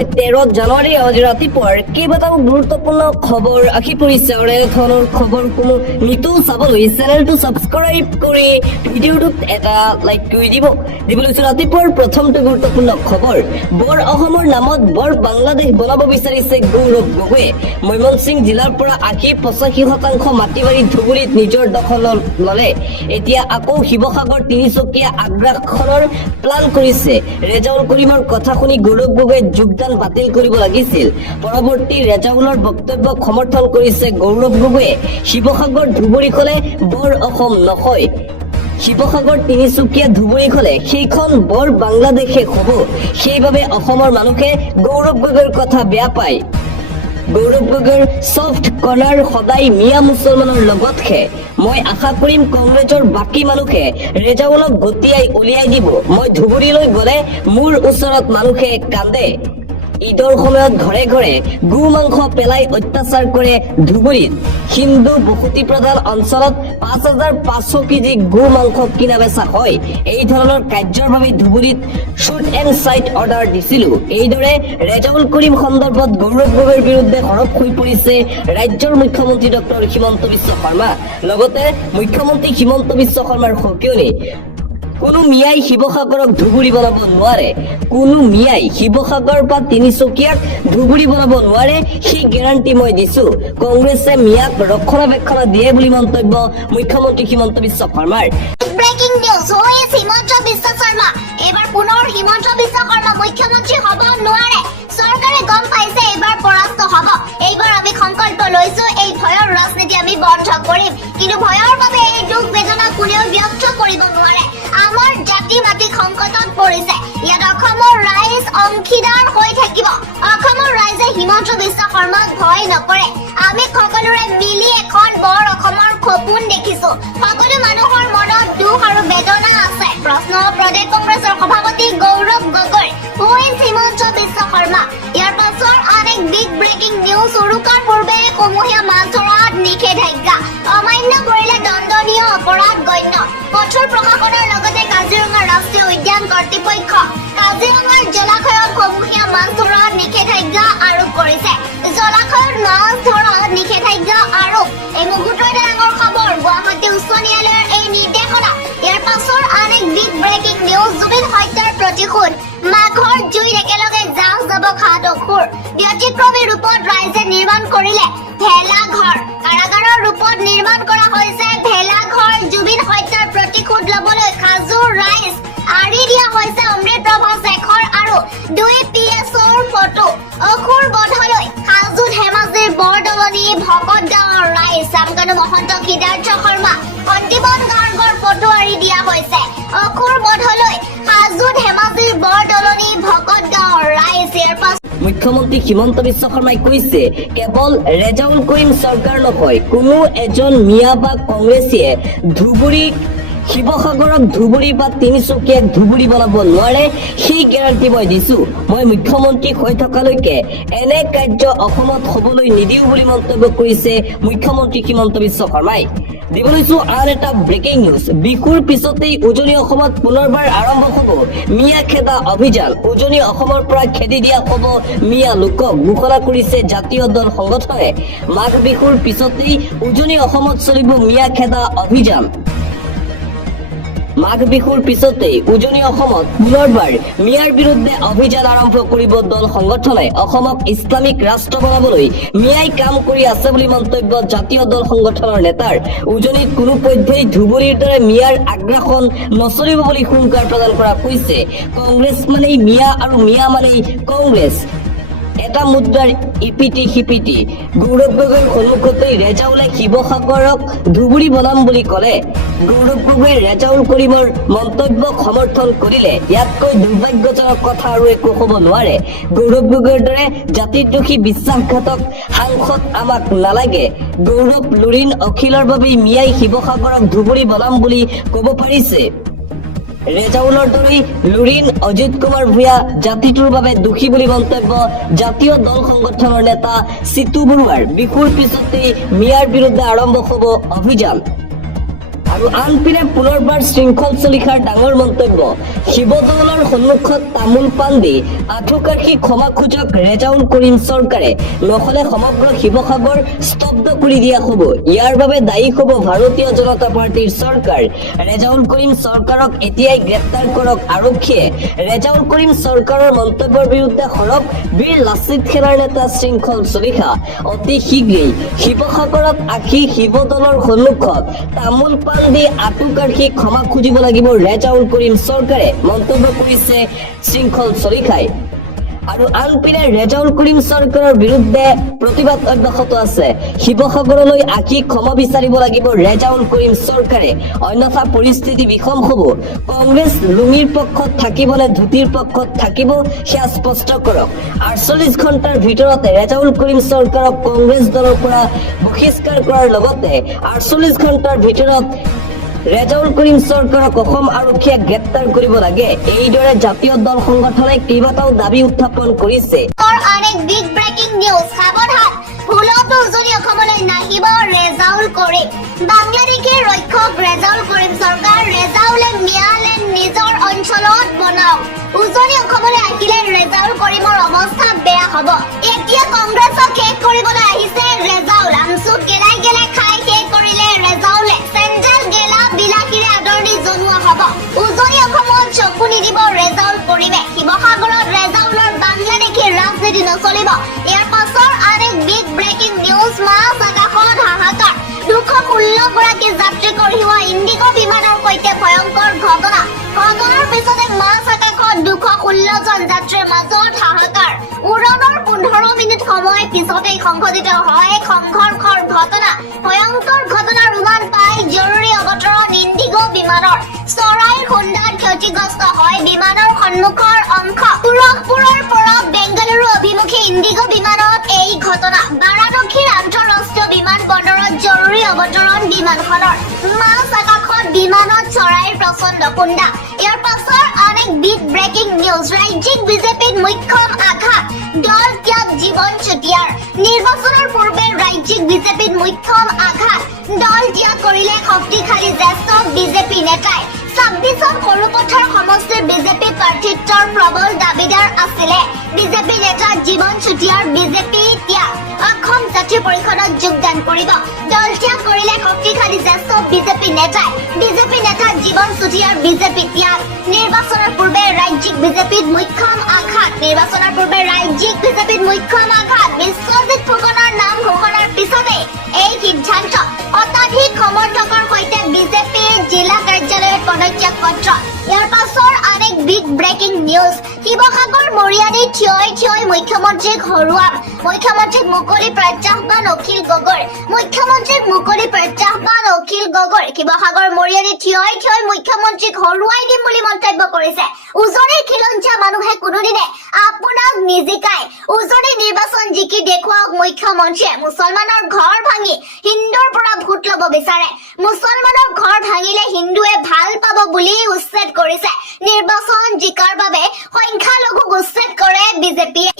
13 জানুৱাৰী আজি ৰাতিপুৱাৰ কেইবাটাও গুৰুত্বপূৰ্ণ খবৰ আহি পৰিছে আৰু এই ধৰণৰ খবৰ কোনো নিতৌ চাবলৈ চেনেলটো ছাবস্ক্ৰাইব কৰি ভিডিঅ'টোত এটা লাইক কৰি দিবলৈ ৰাতিপুৱাৰ প্ৰথমটো গুৰুত্বপূৰ্ণ খবৰ বৰ অসমৰ নামত বৰ বাংলাদেশ বনাব বিচাৰিছে গৌৰৱ গগৈয়ে ময়মনসিং জিলাৰ পৰা 85% মাটি বাৰী ধুবুৰীত নিজৰ দখলত ল'লে এতিয়া আকৌ শিৱসাগৰ তিনিচুকীয়া আগ্ৰাসনৰ প্লান কৰিছে ৰেজাউল কৰিমৰ কথা শুনি গৌৰৱ গগৈয়ে যোগদান বাতিল কৰিব লাগিছিল পৰৱৰ্তী ৰেজাউলৰ বক্তব্যক সমৰ্থন কৰিছে গৌৰৱ গগৈয়ে শিৱসাগৰ ধুবুৰী খলে বৰ অসম নহয় শিৱসাগৰ তিনিচুকীয়া ধুবুৰী খলে সেইখন বৰ বাংলাদেশে হ'ব সেইবাবে অসমৰ মানুহে গৌৰৱ গগৈৰ কথা বেয়া পায় গৌৰৱ গগৈৰ সফট কৰ্ণাৰ সদায় মিয়া মুছলমানৰ লগতহে মই আশা কৰিম কংগ্ৰেছৰ বাকী মানুহে ৰেজাউলক গতিয়াই উলিয়াই দিব মই ধুবুৰীলৈ গলে মোৰ ওচৰত মানুহে কান্দে ঈদৰ সময়ত ঘৰে ঘৰে গু মাংস পেলাই অত্যাচাৰ কৰে ধুবুৰীত হিন্দু বসতি প্ৰধান অঞ্চলত 5500 কেজি গু মাংস কিনা বেচা হয় এই ধৰণৰ কাৰ্যৰ বাবে ধুবুৰীত শুট এণ্ড চাইট অৰ্ডাৰ দিছিলো এইদৰে ৰেজাউল কৰিম সন্দৰ্ভত গৌৰৱ গগৈৰ বিৰুদ্ধে সৰব হৈ পৰিছে ৰাজ্যৰ মুখ্যমন্ত্ৰী ডক্টৰ হিমন্ত বিশ্ব শৰ্মা লগতে মুখ্যমন্ত্ৰী হিমন্ত বিশ্ব শৰ্মাৰ সকিয়নি কোনো মিয়াই শিৱসাগৰক ধুবুৰী বনাব নোৱাৰে কোনো মিয়াই শিৱসাগৰ বা তিনিচুকীয়াক ধুবুৰী বনাব নোৱাৰে সেই গ্যাৰান্টি মই দিছো কংগ্ৰেছে মিয়াক ৰক্ষণাবেক্ষণ দিয়ে বুলি মন্তব্য মুখ্যমন্ত্ৰী হিমন্ত বিশ্ব শৰ্মাৰ ব্ৰেকিং নিউজ হৈ হিমন্ত বিশ্ব শৰ্মা এবাৰ পুনৰ হিমন্ত বিশ্ব শৰ্মা মুখ্যমন্ত্ৰী হ'ব নোৱাৰে চৰকাৰে গম পাইছে এবাৰ পৰাস্ত হ'ব এইবাৰ আমি সংকল্প লৈছো এই ভয়ৰ ৰাজনীতি আমি বন্ধ কৰিম কিন্তু ভয়ৰ বাবে এই দুখ বেদনা কোনেও ব্যক্ত কৰিব নোৱাৰে আমাৰ জাতি মাটি সংকটত পৰিছে ইয়াত অসমৰ ৰাইজ অংশীদাৰ হৈ থাকিব অসমৰ ৰাইজে হিমন্ত বিশ্ব শৰ্মাক ভয় নকৰে আমি সকলোৰে মিলি এখন বৰ অসমৰ সপোন দেখিছো সকলো মানুহৰ মনত দুখ আৰু বেদনা আছে প্ৰশ্ন প্ৰদেশ কংগ্ৰেছৰ সভাপতি গৌৰৱ গগৈ হৈ হিমন্ত বিশ্ব শৰ্মা ইয়াৰ পাছৰ আন এক বিগ ব্ৰেকিং নিউজ উৰুকাৰ পূৰ্বে সমূহীয়া মাছ ধৰাত নিষেধাজ্ঞা অমান্য কৰিলে দণ্ডনীয় অপৰাধ গণ্য কঠোৰ প্ৰশাসনৰ লগতে কাজিৰঙা ৰাষ্ট্ৰীয় উদ্যান কৰ্তৃপক্ষ কাজিৰঙাৰ জলাশয়ত সমূহীয়া মাছ ধৰাত নিষেধাজ্ঞা আৰোপ কৰিছে জলাশয়ত মাছ ধৰাত নিষেধাজ্ঞা আৰোপ এই মুহূৰ্তত ডাঙৰ খবৰ গুৱাহাটী উচ্চ ন্যায়ালয়ৰ এই নিৰ্দেশনা ইয়াৰ পাছৰ আন এক বিগ ব্ৰেকিং নিউজ জুবিন হত্যাৰ প্ৰতিশোধ মাঘৰ জুইত একেলগে জাহ যাব খাট অসুৰ ব্যতিক্ৰমী ৰূপত ৰাইজে নিৰ্মাণ কৰিলে ভেলাঘৰ কাৰাগাৰৰ ৰূপত নিৰ্মাণ কৰা হৈছে ভেলাঘৰ জুবিন হত্যাৰ প্ৰতিশোধ ল'বলৈ সাজু ৰাইজ আৰি দিয়া হৈছে অমৃতপ্ৰভা শেখৰ আৰু 2 PSৰ ফটো অসুৰ বধলৈ সাজু ধেমাজিৰ বৰদলনি ভকত গাঁৱৰ ৰাইজ শ্যামকানু মহন্ত সিদ্ধাৰ্থ শৰ্মা অন্তিমন গাৰ্গৰ ফটো আৰি দিয়া হৈছে অসুৰ বধলৈ সাজু ধেমাজিৰ বৰদলনি ভকত গাঁৱৰ ৰাইজ ইয়াৰ পাছ মুখ্যমন্ত্ৰী হিমন্ত বিশ্ব শৰ্মাই কৈছে কেৱল ৰেজাউল কৰিম চৰকাৰ নহয় কোনো এজন মিয়া বা কংগ্ৰেছীয়ে ধুবুৰীক শিৱসাগৰক ধুবুৰী বা তিনিচুকীয়াক ধুবুৰী বনাব নোৱাৰে সেই গ্যাৰান্টি মই দিছো মই মুখ্যমন্ত্ৰী হৈ থকালৈকে এনে কাৰ্য অসমত হ'বলৈ নিদিও বুলি মন্তব্য কৰিছে মুখ্যমন্ত্ৰী হিমন্ত বিশ্ব শৰ্মাই দিবলৈছো আন এটা ব্ৰেকিং নিউজ বিহুৰ পিছতেই উজনি অসমত পুনৰবাৰ আৰম্ভ হ'ব মিয়া খেদা অভিযান উজনি অসমৰ পৰা খেদি দিয়া হ'ব মিয়া লোকক ঘোষণা কৰিছে জাতীয় দল সংগঠনে মাঘ বিহুৰ পিছতেই উজনি অসমত চলিব মিয়া খেদা অভিযান মাঘ বিহুৰ পিছতেই উজনি অসমত পুনৰবাৰ মিয়াৰ বিৰুদ্ধে অভিযান আৰম্ভ কৰিব দল সংগঠনে অসমক ইছলামিক ৰাষ্ট্ৰ বনাবলৈ মিয়াই কাম কৰি আছে বুলি মন্তব্য জাতীয় দল সংগঠনৰ নেতাৰ উজনিত কোনো পধ্যেই ধুবুৰীৰ দৰে মিয়াৰ আগ্ৰাসন নচলিব বুলি হুংকাৰ প্ৰদান কৰা হৈছে কংগ্ৰেছ মানেই মিয়া আৰু মিয়া মানেই কংগ্ৰেছ এটা মুদ্ৰাৰ ইপিটি সিপিটি গৌৰৱ গগৈৰ সন্মুখতেই ৰেজাউলে শিৱসাগৰক ধুবুৰী বনাম বুলি ক'লে গৌৰৱ গগৈয়ে ৰেজাউল কৰিমৰ মন্তব্যক সমৰ্থন কৰিলে ইয়াতকৈ দুৰ্ভাগ্যজনক কথা আৰু একো হ'ব নোৱাৰে গৌৰৱ গগৈৰ দৰে জাতিদ্ৰোহী বিশ্বাসঘাতক সাংসদ আমাক নালাগে গৌৰৱ লুৰিণ অখিলৰ বাবে মিয়াই শিৱসাগৰক ধুবুৰী বনাম বুলি ক'ব পাৰিছে ৰেজাউলৰ দৰে লুৰিণ অজিত কুমাৰ ভূঞা জাতিটোৰ বাবে দোষী বুলি মন্তব্য জাতীয় দল সংগঠনৰ নেতা চিতু বৰুৱাৰ বিহুৰ পিছতে মিয়াৰ বিৰুদ্ধে আৰম্ভ হ'ব অভিযান আৰু আনপিনে পুনৰবাৰ শৃংখল চলিহাৰ ডাঙৰ মন্তব্য শিৱদৌলৰ সন্মুখত তামোল পাণ দি আঁঠুকাষি ক্ষমা খোজক ৰেজাউল কৰিম চৰকাৰে নহলে সমগ্ৰ শিৱসাগৰ স্তব্ধ কৰি দিয়া হ'ব ইয়াৰ বাবে দায়ী হ'ব ভাৰতীয় জনতা পাৰ্টিৰ চৰকাৰ ৰেজাউল কৰিম চৰকাৰক এতিয়াই গ্ৰেপ্তাৰ কৰক আৰক্ষীয়ে ৰেজাউল কৰিম চৰকাৰৰ মন্তব্যৰ বিৰুদ্ধে সৰব বীৰ লাচিত সেনাৰ নেতা শৃংখল চলিহা অতি শীঘ্ৰেই শিৱসাগৰত আহি শিৱদৌলৰ সন্মুখত তামোল পাণ দি আঁঠুকাষি ক্ষমা খুজিব লাগিব ৰেজাউল কৰিম চৰকাৰে মন্তব্য কৰিছে শৃংখল চলিহাই আৰু আনপিনে ৰেজাউল কৰিম চৰকাৰৰ বিৰুদ্ধে প্ৰতিবাদ অব্যাহত আছে শিৱসাগৰলৈ আহি ক্ষমা বিচাৰিব লাগিব ৰেজাউল কৰিম চৰকাৰে অন্যথা পৰিস্থিতি বিষম হ'ব কংগ্ৰেছ লুঙিৰ পক্ষত থাকিব নে ধুতিৰ পক্ষত থাকিব সেয়া স্পষ্ট কৰক 48 ঘণ্টাৰ ভিতৰতে ৰেজাউল কৰিম চৰকাৰক কংগ্ৰেছ দলৰ পৰা বহিষ্কাৰ কৰাৰ লগতে 48 ঘণ্টাৰ ভিতৰত ৰেজাউল কৰিম চৰকাৰক অসম আৰক্ষীয়ে গ্ৰেপ্তাৰ কৰিব লাগে এইদৰে জাতীয় দল সংগঠনে কেইবাটাও দাবী উত্থাপন কৰিছে আৰেক বিগ ব্ৰেকিং নিউজ সাবধান ভুলতো উজনি অসমলৈ নাহিব ৰেজাউল কৰিম বাংলাদেশৰ ৰক্ষক ৰেজাউল কৰিম চৰকাৰ ৰেজাউলে মিয়ালেন নিজৰ অঞ্চলত বনাওক উজনি অসমলৈ আহিলে ৰেজাউল কৰিমৰ অৱস্থা বেয়া হ'ব এতিয়া কংগ্ৰেছক শেষ কৰিবলৈ আহিছে ৰেজাউল আমচু গেলাই গেলাই খাই শেষ কৰিলে ৰেজাউলে চেণ্ট্ৰেল গেলা বিলাসীৰে আদৰণি জনোৱা হ'ব উজনি অসমত চকু নিদিব ৰেজাউল কৰিমে শিৱসাগৰত ৰেজাউলৰ বাংলাদেশী ৰাজনীতি নচলিব ইয়াৰ পাছৰ আৰেক বিগ ব্ৰেকিং নিউজ মাছ আকাশত হাহাকাৰ 216 গৰাকী যাত্ৰী কঢ়িওৱা ইণ্ডিগো বিমানৰ সৈতে ভয়ংকৰ ঘটনাৰ পিছতে মাছ আকাশত 216 জন যাত্ৰীৰ মাজত হাহাকাৰ উৰণৰ 15 মিনিট সময় পিছতেই সংঘটিত হয় সংঘৰ্ষৰ ঘটনা ভয়ংকৰ ঘটনাৰ উমান পাই জৰুৰী অৱতৰণ ইণ্ডিগো বিমানৰ চৰাইৰ খুন্দাত ক্ষতিগ্ৰস্ত হয় বিমানৰ সন্মুখৰ অংশ তুৰকপুৰৰ পৰা বেংগালুৰু অভিমুখী ইণ্ডিগো বিমানত এই ঘটনা বাৰাণসীৰ আন্তঃৰাষ্ট্ৰীয় বিমান বন্দৰত জৰুৰী অৱতৰণ বিমানখনৰ মাছ আকাশত বিমানত চৰাইৰ প্ৰচণ্ড খুন্দা ইয়াৰ পাছৰ আনেক বিগ ব্ৰেকিং নিউজ ৰাজ্যিক বিজেপিত মুখ্যম আঘাত দল ত্যাগ জীৱন চুতীয়াৰ নিৰ্বাচনৰ পূৰ্বে ৰাজ্যিক বিজেপিত মুখ্যম আঘাত দল ত্যাগ কৰিলে শক্তিশালী জ্যেষ্ঠ বিজেপি নেতাই 26 সৰুপথাৰ সমষ্টিৰ বিজেপি প্ৰাৰ্থিত্বৰ প্ৰবল দাবীদাৰ আছিলে বিজেপি নেতা জীৱন চুতীয়াৰ বিজেপি ত্যাগ অসম জাতীয় পৰিষদত যোগদান কৰিব দল ত্যাগ কৰিলে শক্তিশালী জ্যেষ্ঠ বিজেপি নেতা জীৱন চুতীয়াৰ বিজেপি ত্যাগ নিৰ্বাচনৰ পূৰ্বে ৰাজ্যিক বিজেপিত মুখ্যম আঘাত বিশ্বজিৎ ফুকনৰ নাম ঘোষণাৰ পিছতে এই সিদ্ধান্ত শতাধিক সমৰ্থকৰ সৈতে বিজেপিৰ জিলা কাৰ্যালয়ত পদত্যাগ পত্ৰ ইয়াৰ পাছৰ আনেক বিগ ব্ৰেকিং নিউজ শিৱসাগৰ মৰিয়াদীত থিয় মুখ্যমন্ত্ৰীক হৰুৱাম মুখ্যমন্ত্ৰীক মুকলি প্ৰত্যাহ্বান অখিল গগৈ শিৱসাগৰ মৰিয়াদীত থিয় মুখ্যমন্ত্ৰীক হৰুৱাই দিম বুলি মন্তব্য কৰিছে উজনিৰ খিলঞ্জীয়া মানুহে কোনোদিনে আপোনাক নিজিকাই উজনি নিৰ্বাচন জিকি দেখুৱাওক মুখ্যমন্ত্ৰীয়ে মুছলমানৰ ঘৰ ভাঙি হিন্দুৰ পৰা ভোট ল'ব বিচাৰে মুছলমানৰ ঘৰ ভাঙিলে হিন্দুৱে ভাল পাব বুলি উচ্ছেদ কৰিছে নিৰ্বাচন জিকাৰ বাবে সংখ্যালঘুক উচ্ছেদ কৰে বিজেপিয়ে